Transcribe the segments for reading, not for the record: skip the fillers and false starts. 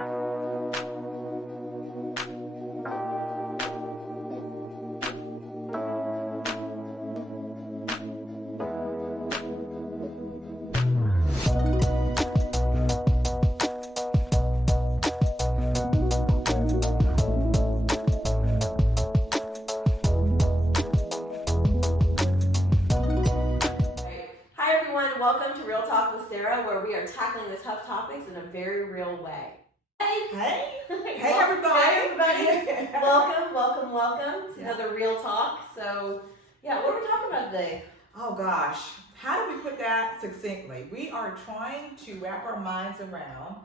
Welcome to Real Talk with Sarah, where we are tackling the tough topics in a very real way. Hey everybody. Hey everybody. welcome to another Real Talk. So, what are we talking about today? Oh gosh, how do we put that succinctly? We are trying to wrap our minds around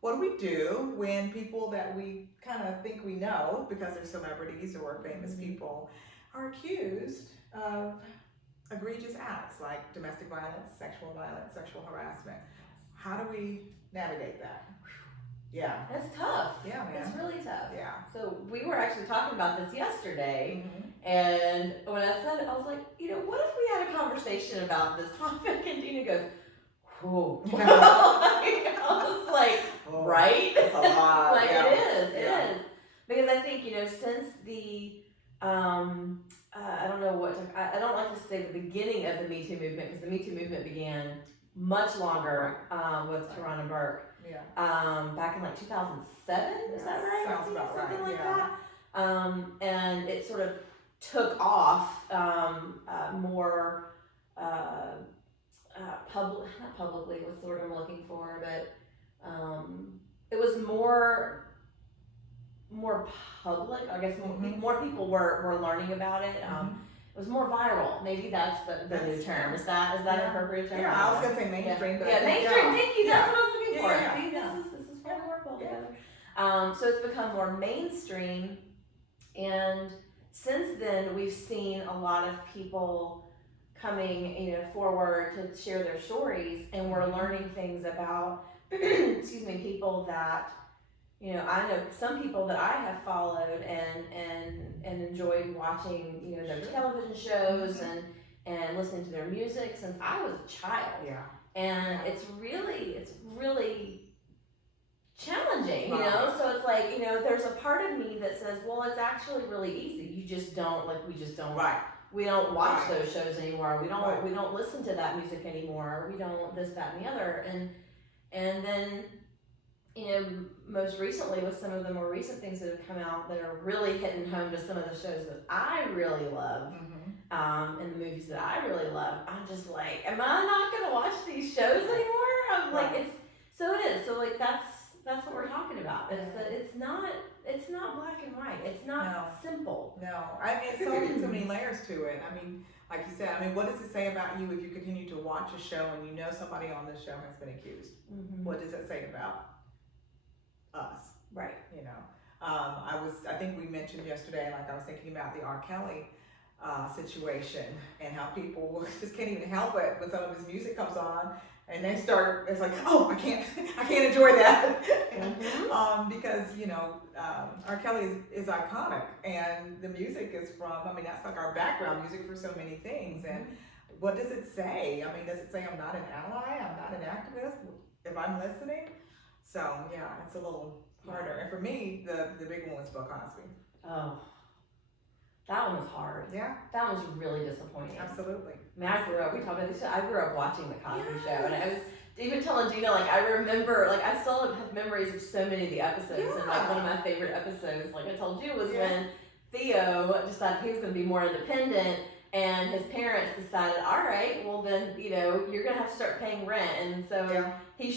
what do we do when people that we kind of think we know, because they're celebrities or famous people, are accused of egregious acts like domestic violence, sexual harassment. How do we navigate that? Yeah. That's tough. Yeah, man. It's really tough. Yeah. So we were actually talking about this yesterday, and when I said it, I was like, what if we had a conversation about this topic? And Dina goes, whoa. I was like, right? It's a lot. Like, it is. Because I think, since the, I don't know what, I don't like to say the beginning of the Me Too movement, because the Me Too movement began much longer with Tarana Burke. Yeah. Back in like 2007, is that right? Sounds about right. Something like that. And it sort of took off more not publicly, what's the word I'm looking for, but it was more public, I guess. More people were learning about it. It was more viral. Maybe that's the new term. Is that an appropriate term? Yeah, I was gonna say mainstream, but mainstream. Thank you. That's what I was looking for. Yeah. See, this is where we work well together. So it's become more mainstream, and since then we've seen a lot of people coming, forward to share their stories, and we're learning things about, people that. I know some people that I have followed and enjoyed watching, their television shows and listening to their music since I was a child. Yeah. And it's really challenging, So it's like, there's a part of me that says, well, it's actually really easy. We just don't we don't watch those shows anymore. We don't listen to that music anymore. We don't this, that, and the other. And then most recently with some of the more recent things that have come out that are really hitting home to some of the shows that I really love, and the movies that I really love, I'm just like, am I not going to watch these shows anymore? I'm like, it is. So like, that's what we're talking about. Is that it's not black and white. It's not simple. No, it's so many layers to it. I mean, like you said, what does it say about you if you continue to watch a show and somebody on this show has been accused? What does it say about us? Right. I think we mentioned yesterday, like I was thinking about the R. Kelly situation and how people just can't even help it when some of his music comes on and they start, it's like, oh, I can't enjoy that. Because, R. Kelly is iconic, and the music is from, that's like our background music for so many things. And what does it say? Does it say I'm not an ally? I'm not an activist if I'm listening? So, it's a little harder. And for me, the big one was Bill Cosby. Oh, that one was hard. Yeah. That one was really disappointing. Absolutely. We talked about this, I grew up watching The Cosby Show, and I was even telling Dina, I remember, I still have memories of so many of the episodes, and one of my favorite episodes, like I told you, was when Theo decided he was going to be more independent, and his parents decided, all right, well then, you're going to have to start paying rent. And so he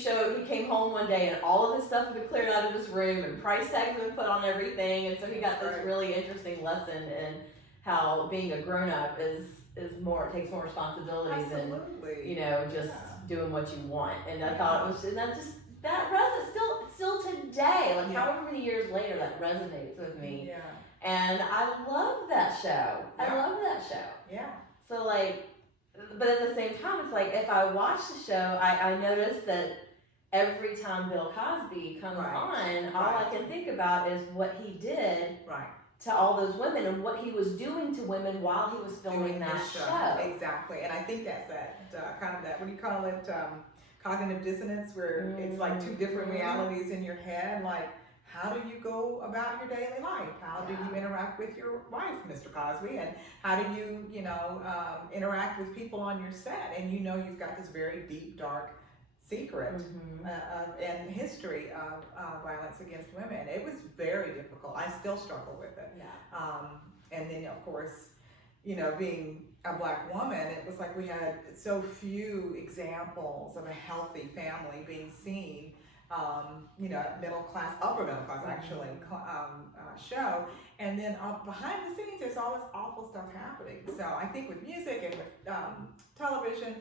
came home one day and all of his stuff had been cleared out of his room and price tags had been put on everything. And so he got this really interesting lesson in how being a grown-up takes more responsibility than, just doing what you want. And I thought it was, and that resonates still today, however many years later, that resonates with me. Yeah. And I love that show. Yeah. So but at the same time, it's like if I watch the show, I notice that every time Bill Cosby comes on, all I can think about is what he did to all those women and what he was doing to women while he was filming that show. Exactly. And I think that's that kind of that, what do you call it? cognitive dissonance where it's like two different realities in your head. Like, how do you go about your daily life? How do you interact with your wife, Mr. Cosby? And how do you, interact with people on your set? And you've got this very deep, dark secret and history of violence against women. It was very difficult. I still struggle with it. And then, of course, being a Black woman, it was like we had so few examples of a healthy family being seen. Middle class, upper middle class actually, show. And then behind the scenes, there's all this awful stuff happening. So I think with music and with television,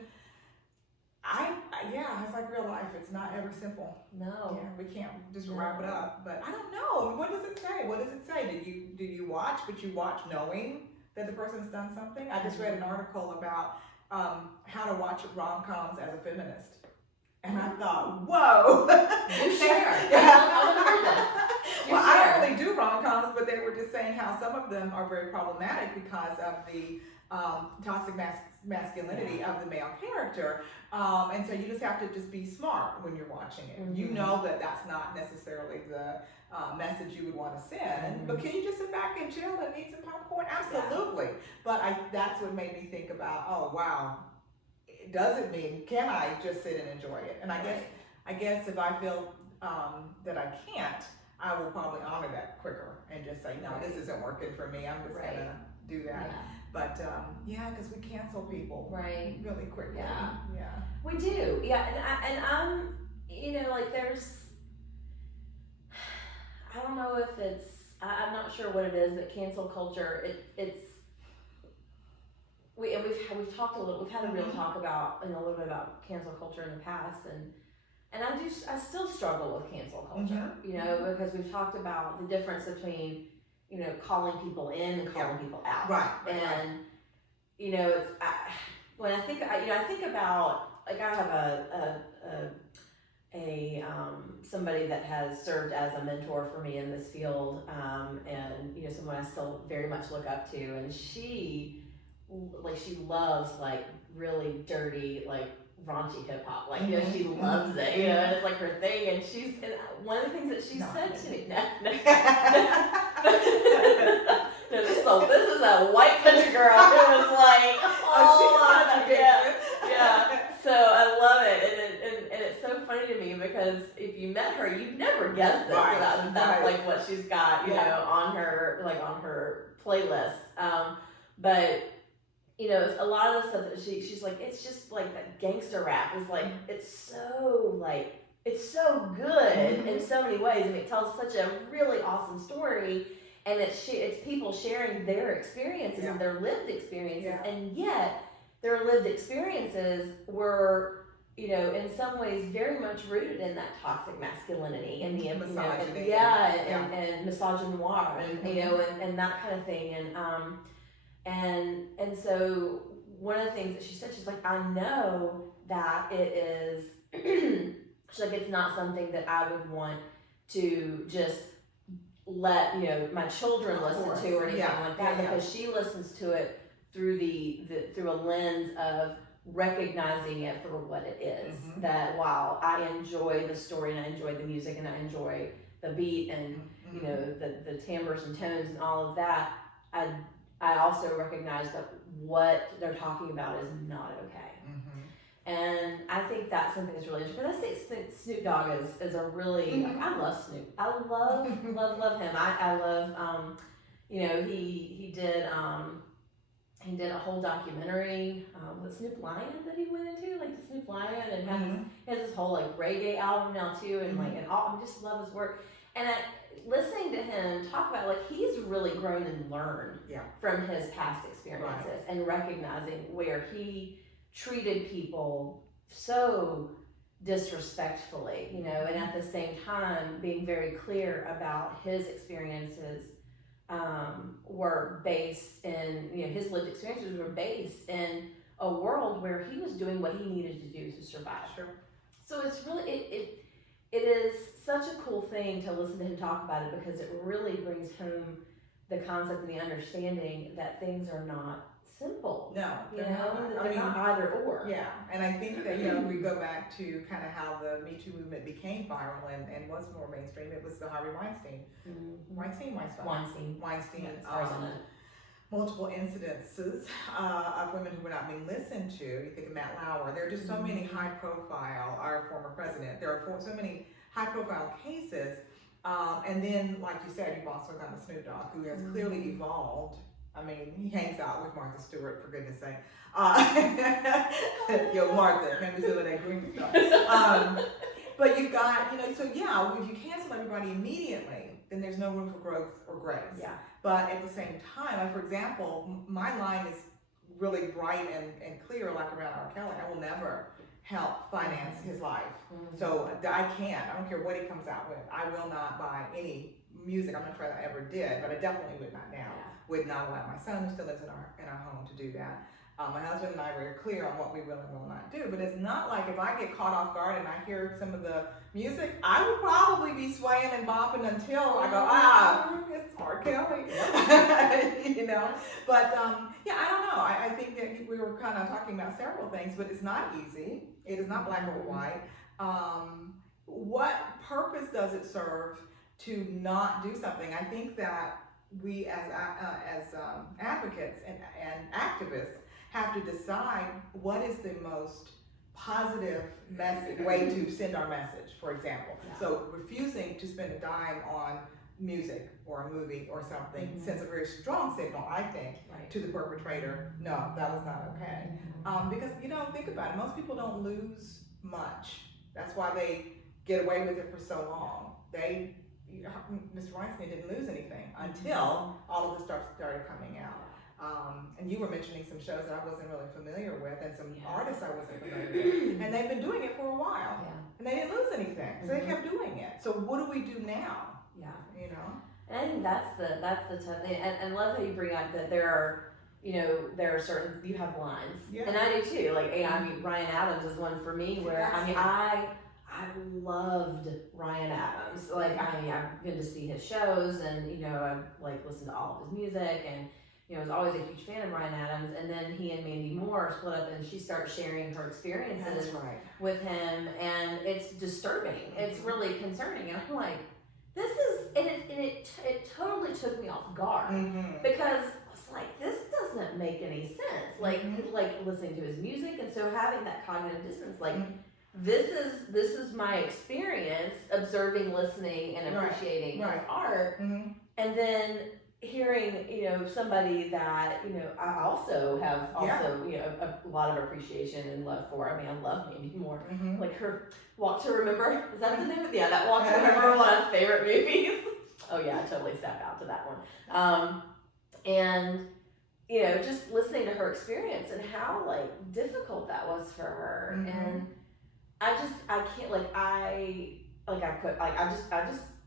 it's like real life. It's not ever simple. No. Yeah, we can't just wrap it up. But I don't know. I mean, what does it say? What does it say? Do you watch, but you watch knowing that the person's done something? I just read an article about how to watch rom-coms as a feminist. And I thought, whoa. You share. I want to hear this. Well, I don't really do rom-coms, but they were just saying how some of them are very problematic because of the toxic masculinity of the male character. And so you just have to just be smart when you're watching it. You know that that's not necessarily the message you would want to send, but can you just sit back and chill and eat some popcorn? Absolutely. But that's what made me think about, oh, wow. Does it mean, can I just sit and enjoy it? And I guess if I feel that I can't, I will probably honor that quicker and just say, no, this isn't working for me. I'm just gonna do that. But because we cancel people really quickly. We do. And I'm, there's, I don't know if it's, I'm not sure what it is, but cancel culture, we've talked a little. We've had a real talk about a little bit about cancel culture in the past, and I still struggle with cancel culture. Because we've talked about the difference between calling people in and calling people out. And it's when I think about, like, I have a somebody that has served as a mentor for me in this field, and someone I still very much look up to, and she loves like really dirty, like raunchy hip hop. Like, she loves it. It's like her thing. And one of the things that she said to me. So this is a white country girl who was like, So I love it, and it's so funny to me because if you met her, you'd never guess this about like what she's got, on her playlist. But it's a lot of the stuff that she's like, it's just like that gangster rap is like, it's so good in so many ways. I mean, it tells such a really awesome story, and it's people sharing their experiences and their lived experiences, and yet their lived experiences were, in some ways very much rooted in that toxic masculinity and the misogyny, and misogynoir, and that kind of thing, and so one of the things that she said, she's like, I know that it is, she's like, it's not something that I would want to just let, my children listen to or anything like that, because she listens to it through through a lens of recognizing it for what it is. That while I enjoy the story and I enjoy the music and I enjoy the beat and, the timbres and tones and all of that, I also recognize that what they're talking about is not okay. And I think that's something that's really interesting. I think Snoop Dogg is a really, like, I love Snoop. I love him. I love, he did a whole documentary, the Snoop Lion that he went into, like the Snoop Lion, and he has this whole like reggae album now too, and I just love his work. And listening to him talk about, like, he's really grown and learned from his past experiences and recognizing where he treated people so disrespectfully, and at the same time being very clear about his experiences were based in, his lived experiences were based in a world where he was doing what he needed to do to survive. So it's really, it is such a cool thing to listen to him talk about it, because it really brings home the concept and the understanding that things are not simple. No, You they're know, not. that I they're mean, not either or. yeah, and I think that, we go back to kind of how the Me Too movement became viral and was more mainstream. It was the Harvey Weinstein. Mm-hmm. Weinstein. Yeah, as far as I know. Multiple incidences of women who were not being listened to. You think of Matt Lauer. There are just so many high profile, our former president, there are so many high profile cases. And then, like you said, you've also got the Snoop Dogg, who has clearly evolved. I mean, he hangs out with Martha Stewart, for goodness sake. Yo, Martha, let me see what that green stuff. But you've got, so yeah, if you cancel everybody immediately, then there's no room for growth or grace. Yeah. But at the same time, like for example, my line is really bright and clear, like around R. Kelly. I will never help finance his life. So I can't. I don't care what he comes out with. I will not buy any music. I'm not sure I ever did, but I definitely would not now. Yeah. Would not allow my son, who still lives in our home, to do that. My husband and I were clear on what we will and will not do. But it's not like if I get caught off guard and I hear some of the music, I would probably be swaying and bopping until I go, it's R. Kelly. But yeah, I don't know. I think that we were kind of talking about several things, but it's not easy. It is not black or white. What purpose does it serve to not do something? I think that we as advocates and activists have to decide what is the most positive way to send our message, for example. Yeah. So refusing to spend a dime on music or a movie or something sends a very strong signal, I think, to the perpetrator. No, that was not okay. Because, think about it. Most people don't lose much. That's why they get away with it for so long. Mr. Weinstein didn't lose anything until all of this stuff started coming out. And you were mentioning some shows that I wasn't really familiar with and some artists I wasn't familiar with. And they've been doing it for a while. Yeah. And they didn't lose anything. So they kept doing it. So what do we do now? Yeah. And I think that's the tough thing. And love how you bring up that there are certain, you have lines. Yeah. And I do too. Like, Ryan Adams is one for me where, I loved Ryan Adams. Like, I've been to see his shows and, I've listened to all of his music and, I was always a huge fan of Ryan Adams. And then he and Mandy Moore split up and she started sharing her experiences with him. And it's disturbing. It's really concerning. And I'm like, this is, and it totally took me off guard because I was like, this doesn't make any sense. Like listening to his music. And so having that cognitive dissonance, this is my experience observing, listening, and appreciating his art. And then hearing, somebody that, I also have a lot of appreciation and love for. I love Mandy Moore. Like her Walk to Remember, is that the name of it? Yeah, that Walk to Remember, one of my favorite movies. Oh yeah, I totally sat out to that one. And just listening to her experience and how difficult that was for her. And I can't,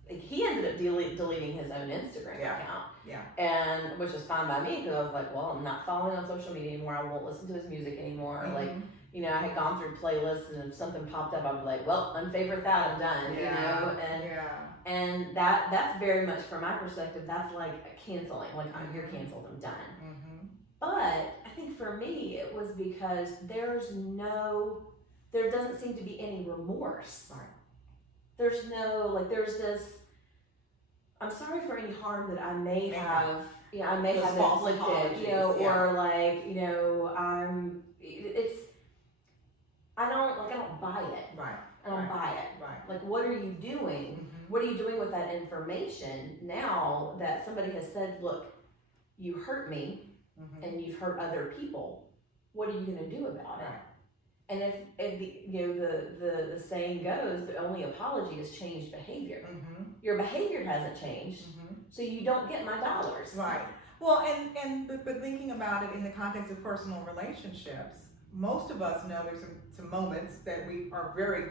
he ended up deleting his own Instagram account. Yeah. And which was fine by me because I was like, well, I'm not following on social media anymore. I won't listen to his music anymore. I had gone through playlists and if something popped up, I was like, well, unfavorite that, I'm done. And that's very much from my perspective, that's like canceling. Like, you're canceled, I'm done. But I think for me, it was because there doesn't seem to be any remorse. There's no, there's this, I'm sorry for any harm that I may have, I may have inflicted, or I don't buy it. I don't buy it. Like, what are you doing? What are you doing with that information now that somebody has said, look, you hurt me and you've hurt other people. What are you going to do about it? And if the saying goes, the only apology is changed behavior. Your behavior hasn't changed, so you don't get my dollars. Well, but thinking about it in the context of personal relationships, most of us know there's some moments that we are very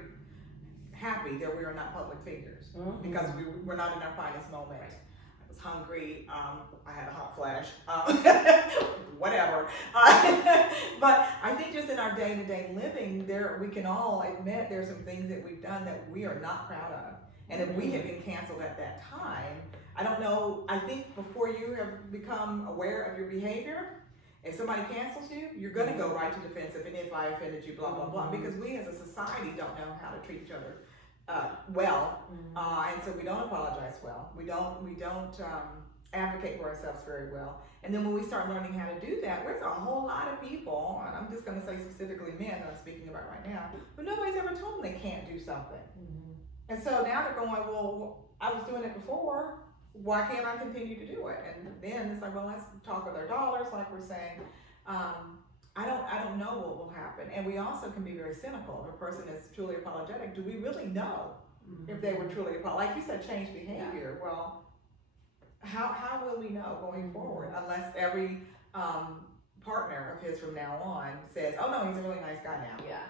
happy that we are not public figures because we're not in our finest moment. I was hungry. I had a hot flash. Whatever. But I think just in our day-to-day living, we can all admit there's some things that we've done that we are not proud of. And if we had been canceled at that time, I don't know, I think before you have become aware of your behavior, If somebody cancels you, you're going to go right to defensive, and if I offended you, blah, blah, blah, because we as a society don't know how to treat each other well, and so we don't apologize well. We don't advocate for ourselves very well. And then when we start learning how to do that, there's a whole lot of people, and I'm just going to say specifically men that I'm speaking about right now, but nobody's ever told them they can't do something. And so now they're going, well, I was doing it before. Why can't I continue to do it? And then it's like, well, let's talk with our dollars, like we're saying. I don't know what will happen. And we also can be very cynical. If a person is truly apologetic, do we really know if they were truly apologetic? Like you said, change behavior. Yeah. Well, how will we know going forward unless every partner of his from now on says, oh no, he's a really nice guy now. Yeah.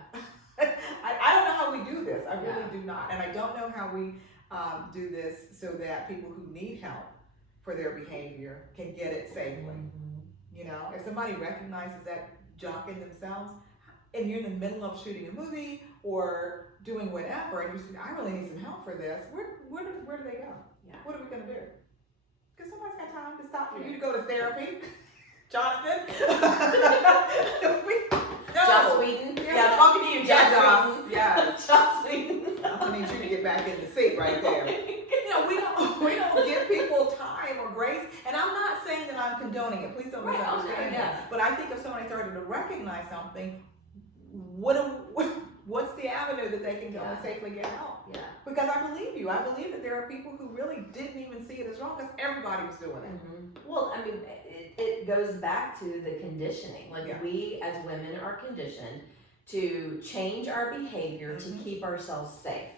I don't know how we do this. I really do not. And I don't know how we do this so that people who need help for their behavior can get it safely. You know, if somebody recognizes that junk in themselves and you're in the middle of shooting a movie or doing whatever and you say, I really need some help for this, where do they go? Yeah. What are we going to do? Because nobody's got time to stop for you to go to therapy. Jonathan? Joss Whedon? Yeah, I'm talking to you, Joss. Yeah. Joss Whedon. I'm gonna need you to get back in the seat right there. You know, we don't give people time or grace, and I'm not saying that I'm condoning it. Please don't misunderstand that. But I think if somebody started to recognize something, what's the avenue that they can go and safely get help? Yeah. Because I believe you. I believe that there are people who really didn't even see it as wrong because everybody was doing it. Well, I mean, it goes back to the conditioning. Like we as women are conditioned to change our behavior to keep ourselves safe.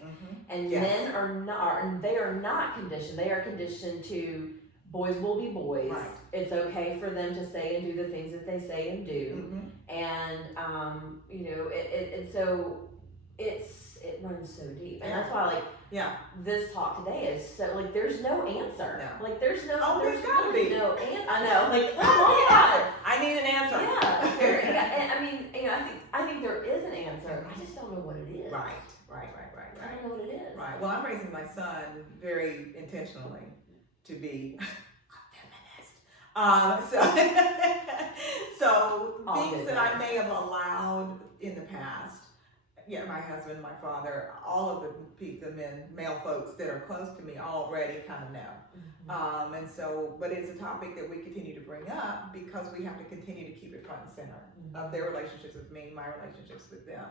And men are not, and they are not conditioned. They are conditioned to boys will be boys. Right. It's okay for them to say and do the things that they say and do. And you know, so it runs so deep, and that's why like this talk today is so like there's no answer. No. Like there's no there's gotta be no answer. I know, like I need an answer. And I mean, you know, I think there is an answer. I just don't know what it is. Right. I don't know what it is. Right. Well, I'm raising my son very intentionally to be a feminist. So things that I may have allowed in the past. Yeah, my husband, my father, all of the male folks that are close to me already kind of know. And so, but it's a topic that we continue to bring up because we have to continue to keep it front and center of their relationships with me, my relationships with them.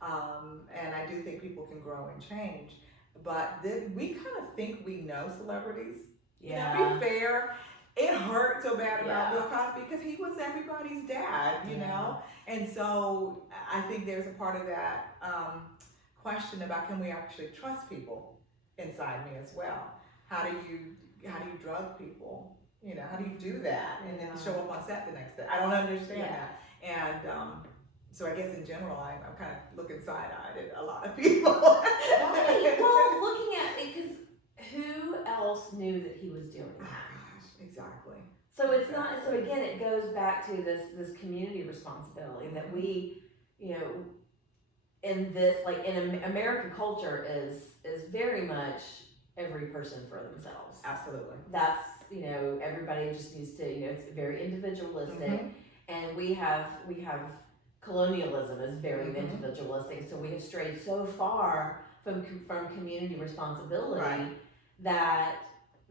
And I do think people can grow and change. But we kind of think we know celebrities. Yeah. You know, be fair. It hurt so bad about Bill Cosby because he was everybody's dad, you know? And so I think there's a part of that question about can we actually trust people inside me as well? How do you drug people? You know, how do you do that and then show up on set the next day? I don't understand that. And so I guess in general, I'm kind of looking side-eyed at a lot of people. Right. Well, looking at it, because who else knew that he was doing that? Exactly. So it's not. So again, it goes back to this community responsibility that we, you know, in this like in American culture is very much every person for themselves. Absolutely. That's, you know, everybody just needs to, you know, it's very individualistic, and we have colonialism is very individualistic. So we have strayed so far from community responsibility that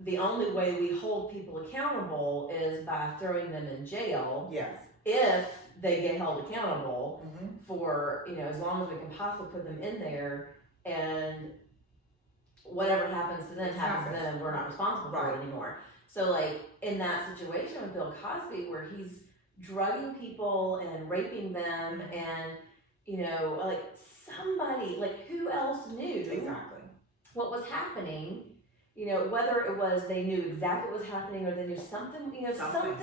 the only way we hold people accountable is by throwing them in jail. Yes. If they get held accountable for, you know, as long as we can possibly put them in there, and whatever happens to them happens to them, and we're not responsible for it anymore. So like in that situation with Bill Cosby, where he's drugging people and raping them, and, you know, like somebody, like who else knew what was happening? You know, whether it was they knew exactly what was happening or they knew something, you know, something,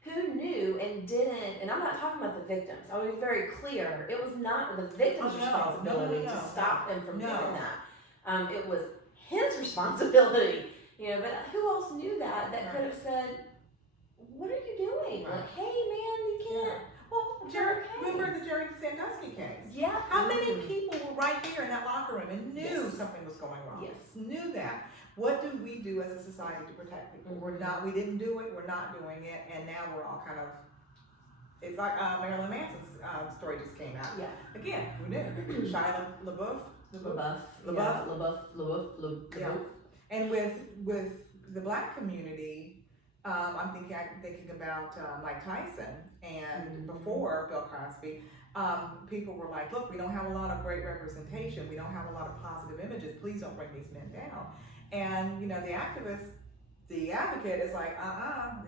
who knew and didn't, and I'm not talking about the victims. I want to be very clear. It was not the victim's responsibility to stop him from doing that. It was his responsibility, you know, but who else knew that could have said, what are you doing? Like, hey man, you can't. Well, remember the Jerry Sandusky case? Yeah. How many people were right there in that locker room and knew something was going wrong? Yes. Knew that. What do we do as a society to protect people? We didn't do it, we're not doing it, and now we're all kind of It's like Marilyn Manson's story just came out. Yeah. Again, who knew? Shia LaBeouf. Yeah. And with the black community, I'm thinking about Mike Tyson, and before Bill Cosby, people were like, look, we don't have a lot of great representation. We don't have a lot of positive images. Please don't bring these men down. And the advocate is like,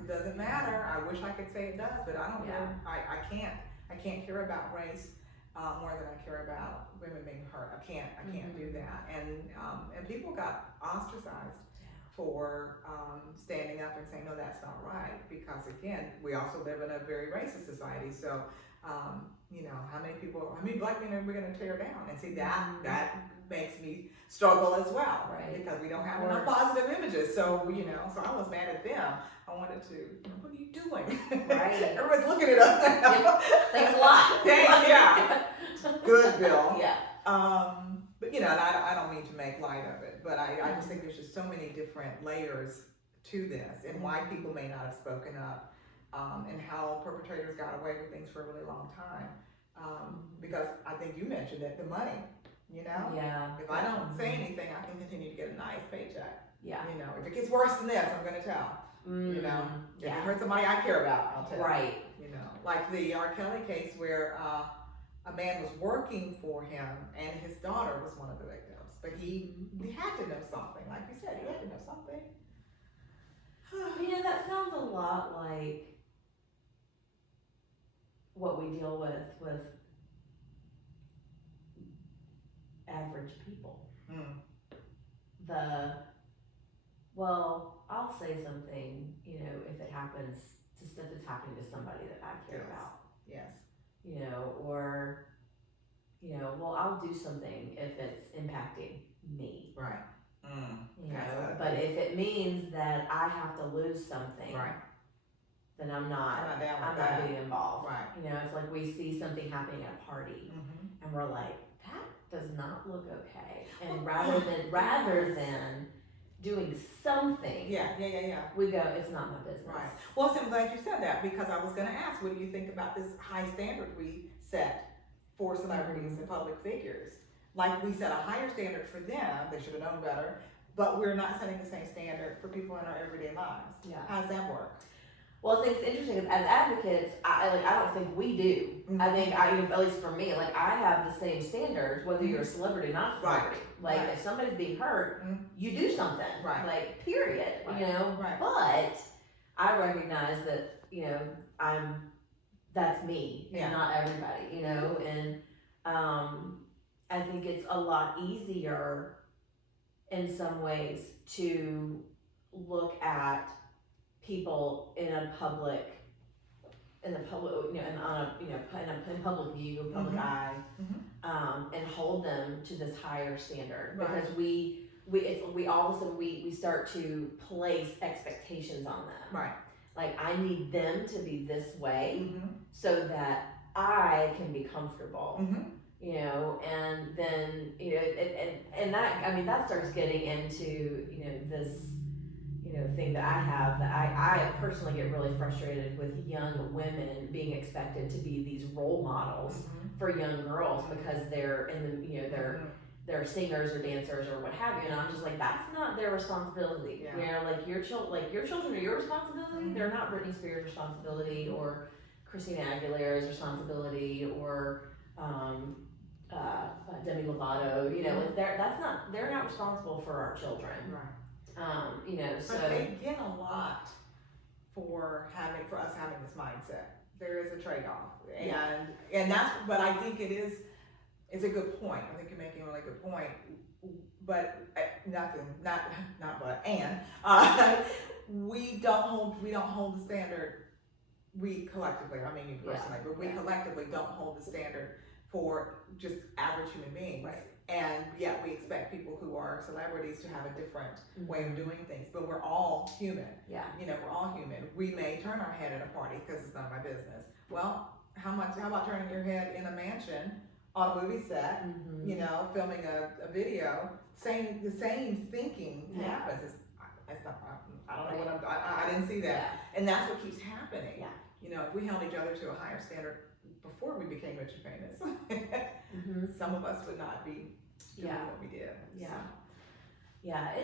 it doesn't matter. I wish I could say it does, but I don't care. I can't care about race more than I care about women being hurt. I can't do that. And people got ostracized for standing up and saying, no, that's not right. Because again, we also live in a very racist society. So, how many black men are we going to tear down? And see, that makes me struggle as well, right? Because we don't have enough positive images. So, so I was mad at them. I wanted to, what are you doing? Right. Everybody's looking at us. Yep. Thanks a lot. Thanks, yeah. Good, Bill. Yeah. But and I don't mean to make light of it, but I just think there's just so many different layers to this, and why people may not have spoken up, and how perpetrators got away with things for a really long time. Because I think you mentioned it, the money. Yeah. If I don't say anything, I can continue to get a nice paycheck. Yeah. If it gets worse than this, I'm going to tell. If it hurts somebody I care about, I'll tell. Right. Like the R. Kelly case where a man was working for him and his daughter was one of the victims. But he had to know something. Like you said, he had to know something. That sounds a lot like what we deal with average people. I'll say something, if it happens if it's happening to somebody that I care about. Yes. Or, I'll do something if it's impacting me. Right. But if it means that I have to lose something, right, then I'm not getting involved. Right. It's like we see something happening at a party, and we're like, that does not look okay. And rather than doing something, we go, it's not my business. Right. Well, so I'm glad you said that, because I was going to ask, what do you think about this high standard we set for celebrities and public figures? Like, we set a higher standard for them, they should have known better, but we're not setting the same standard for people in our everyday lives. Yeah. How does that work? Well, I think it's interesting, because as advocates, I don't think we do. I think, at least for me, I have the same standards, whether you're a celebrity or not a celebrity. Right. If somebody's being hurt, you do something. Right. Period. Right. But I recognize that, that's me, and not everybody, and I think it's a lot easier in some ways to look at people in public view, public eye, and hold them to this higher standard, because we all of a sudden we start to place expectations on them. Right. Like, I need them to be this way so that I can be comfortable. And then and that starts getting into this thing that I have, that I personally get really frustrated with young women being expected to be these role models for young girls, because they're in the they're singers or dancers or what have you, and I'm just like, that's not their responsibility. Your children are your responsibility. They're not Britney Spears' responsibility, or Christina Aguilera's responsibility, or Demi Lovato. They're not responsible for our children. Right. So but they get a lot for us having this mindset. There is a trade-off, and that's. But I think it's a good point. I think you're making a really good point. But we don't hold the standard. We collectively, I mean you personally, but we collectively don't hold the standard for just average human beings. Right. And yet we expect people who are celebrities to have a different way of doing things. But we're all human. Yeah. We're all human. We may turn our head at a party because it's none of my business. Well, how about turning your head in a mansion, on a movie set, filming a video, saying the same thinking happens. I don't know what I didn't see that. And that's what keeps happening. Yeah. if we held each other to a higher standard before we became rich and famous, some of us would not be doing what we did. Yeah. Yeah,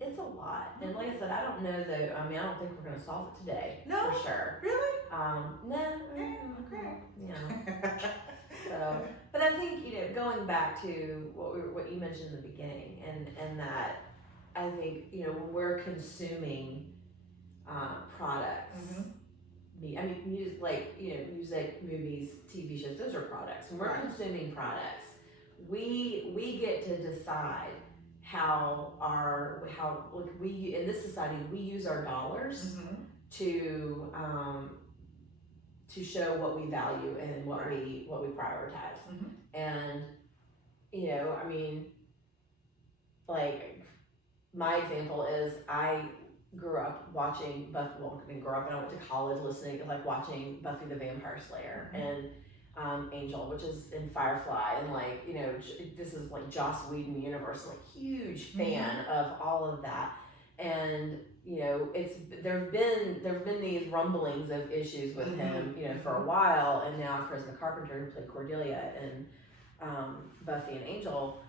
it's a lot. And like I said, I don't know though, I don't think we're gonna solve it today. No? For sure. Really? No. Okay. Yeah. So, but I think, going back to what you mentioned in the beginning, and that I think, when we're consuming products, music, music, movies, TV shows, those are products. When we're consuming products, we get to decide we in this society we use our dollars to show what we value and what we prioritize. And like my example is I grew up watching Buffy. Well, I didn't grow up, and I went to college watching Buffy the Vampire Slayer and Angel, which is in Firefly, and this is like Joss Whedon universe, huge fan of all of that. And there've been these rumblings of issues with him, for a while, and now Charisma Carpenter, who played Cordelia in Buffy and Angel,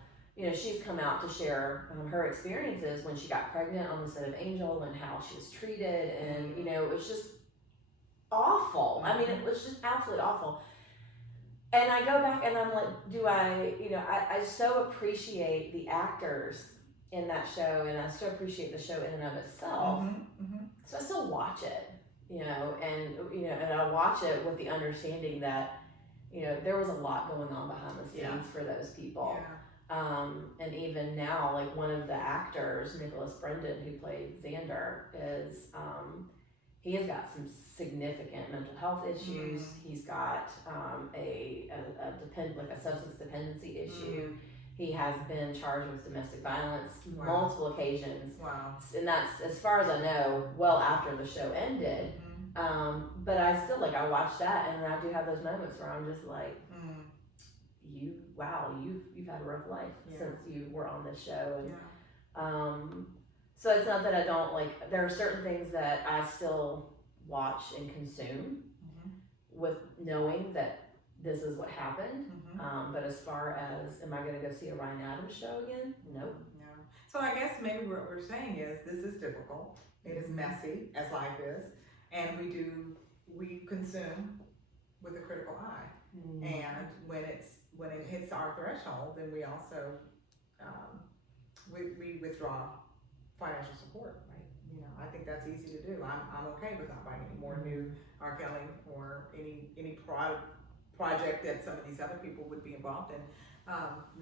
she's come out to share her experiences when she got pregnant on the set of Angel and how she was treated, and it was just awful. It was just absolutely awful. And I go back and I'm like, I so appreciate the actors in that show, and I still appreciate the show in and of itself. So I still watch it, and I watch it with the understanding that, there was a lot going on behind the scenes for those people. And even now, like one of the actors, Nicholas Brendan, who played Xander, is, he has got some significant mental health issues. He's got a substance dependency issue. He has been charged with domestic violence multiple occasions. And that's, as far as I know, well after the show ended. But I still, I watch that, and I do have those moments where I'm just like, you've had a rough life since you were on this show. And so it's not that I don't there are certain things that I still watch and consume with knowing that this is what happened. But as far as, am I going to go see a Ryan Adams show again? Nope. No. So I guess maybe what we're saying is this is difficult. It is messy, as life is, and we consume with a critical eye. And when it hits our threshold, then we also we withdraw financial support. I think that's easy to do. I'm okay with not buying any more new R. Kelly or any project that some of these other people would be involved in.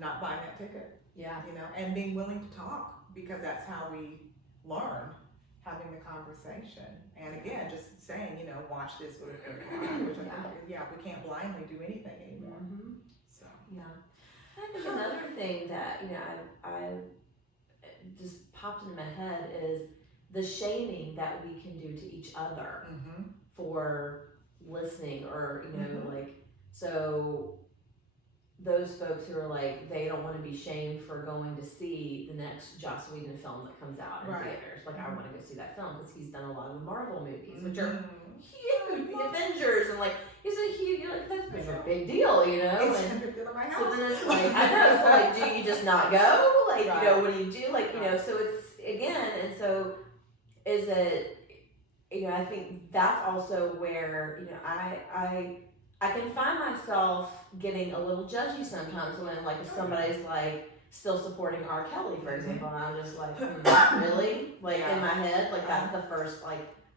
Not buying that ticket. And being willing to talk, because that's how we learn, having the conversation. And again, just saying, watch this with a critical eye, which I think, we can't blindly do anything anymore. So I think another thing that I just popped into my head is the shaming that we can do to each other for listening, or so those folks who are they don't want to be shamed for going to see the next Joss Whedon film that comes out in theaters. I want to go see that film because he's done a lot of the Marvel movies, which are huge, the Avengers, and he's a huge, that's a big deal, It's and a big deal in my house. so then it's I know, so do you just not go? What do you do? So it's, again, and so is it, I think that's also where, I can find myself getting a little judgy sometimes when if somebody's still supporting R. Kelly, for example, and I'm just really? In my head, that's the first,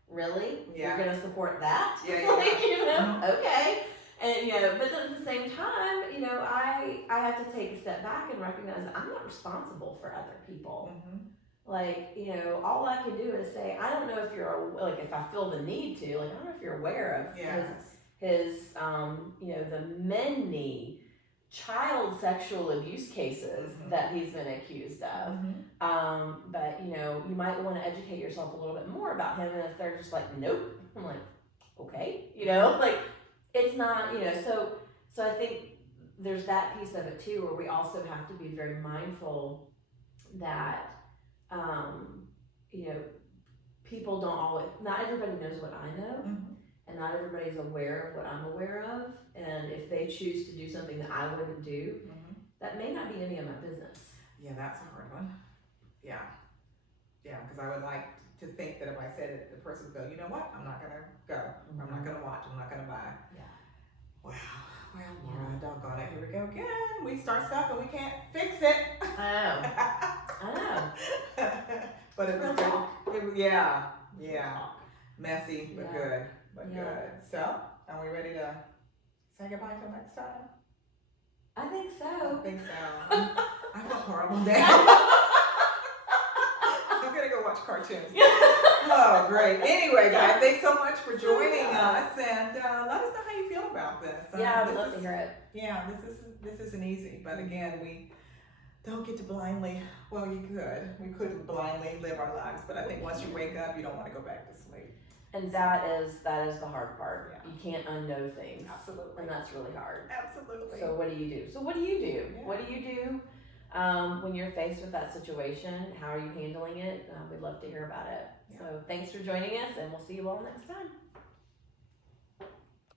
really? You're gonna support that? Okay. And, but then at the same time, I have to take a step back and recognize that I'm not responsible for other people. All I can do is say, I don't know if you're, if I feel the need to, I don't know if you're aware of his the many child sexual abuse cases that he's been accused of. But, you might want to educate yourself a little bit more about him, and if they're just nope, I'm okay, it's not, so I think there's that piece of it too, where we also have to be very mindful that, people don't always, not everybody knows what I know, Mhm. and not everybody's aware of what I'm aware of. And if they choose to do something that I wouldn't do, Mhm. that may not be any of my business. Yeah, that's a hard one. Yeah. Yeah, because I would like to think that if I said it, the person would go, you know what? I'm not going to go. I'm not going to watch. I'm not going to buy. Yeah. Wow. Well, Laura, doggone it. Here we go again. We start stuff and we can't fix it. I know. But it was good. It was, yeah. Messy, but Yeah. good. But Yeah. good. So, are we ready to say goodbye till next time? I think so. I think so. I feel horrible today. I'm gonna go watch cartoons. Oh, great. Anyway, guys, thanks so much for joining us, and let us know how you feel about this. Yeah, I would love to hear it. Yeah, this isn't easy, but again, we don't get to blindly. Well, you could. We could blindly live our lives, but I think once you wake up, you don't want to go back to sleep. And that is the hard part. Yeah. You can't unknow things. Absolutely. And that's really hard. Absolutely. So what do you do? Yeah. What do you do when you're faced with that situation? How are you handling it? We'd love to hear about it. Yeah. So thanks for joining us, and we'll see you all next time.